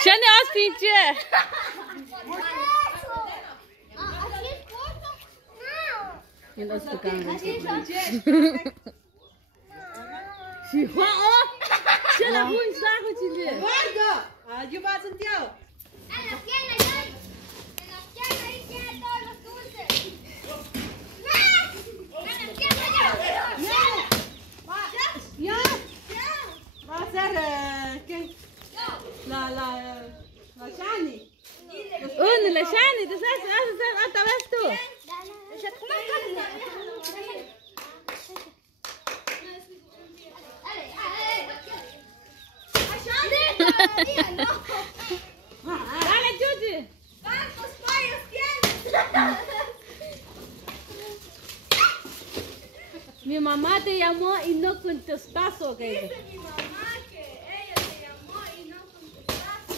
Schöne Ausflüge! In das gegangen.喜欢哦！现在不你杀回去的。啊，就把针掉。Va a ser la Shani. La Shani, das heißt, da weißt du. Dale, Judy. Mi mamá te llamó y no contestaste, ¿ok? Dice mi mamá que ella te llamó y no contestaste.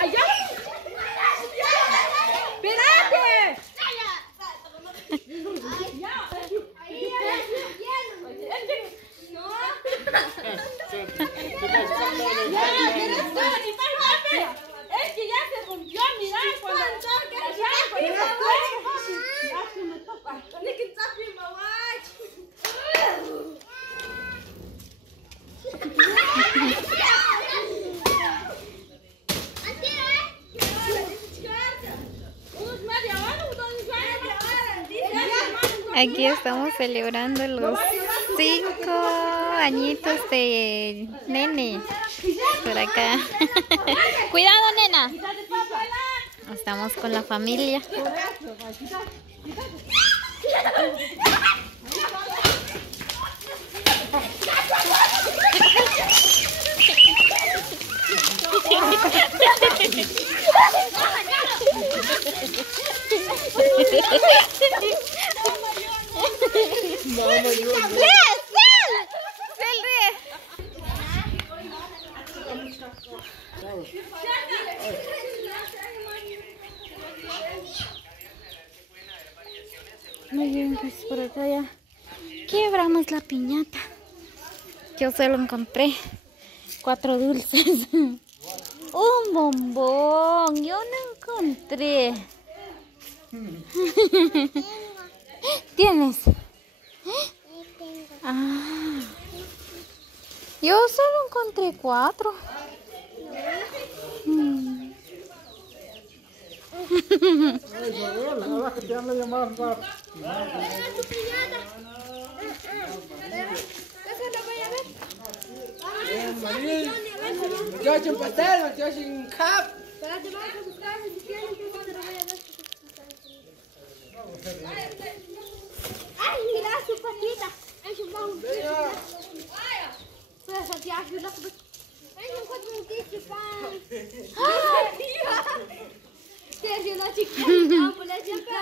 ¡Allá! ¡Espérate! Es que ya se rompió, mira, cuando Aquí estamos celebrando los 5 añitos de nene. Por acá. Cuidado, nena. Estamos con la familia. Muy bien, pues por acá ya quebramos la piñata. Yo solo encontré 4 dulces. Un bombón, yo no encontré. ¿Tienes? Ah, yo solo encontré 4. Yo he hecho un pastel, yo he hecho un cap. Ay, mira su patita. Ay, su mano. Pues así hace la cosa. Ay, no encuentro un ticho pan. Ay, Sergio, la chiquita. Por la chiquita.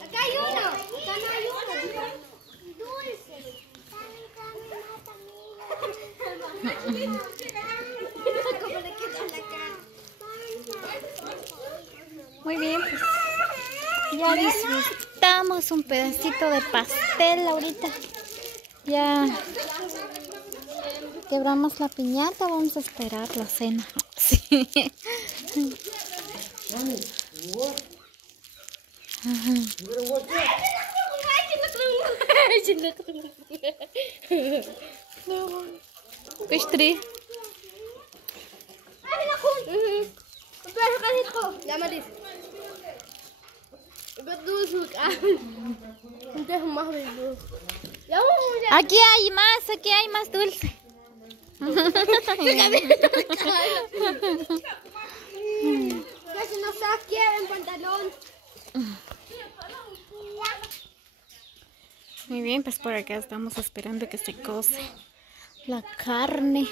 Acá hay uno. Acá no hay uno. Dulce. Muy bien, pues ya disfrutamos un pedacito de pastel ahorita. Ya quebramos la piñata, vamos a esperar la cena. Sí. Pastry. Aquí hay más dulce. No se quiere Muy bien, pues por acá estamos esperando que se cose la carne.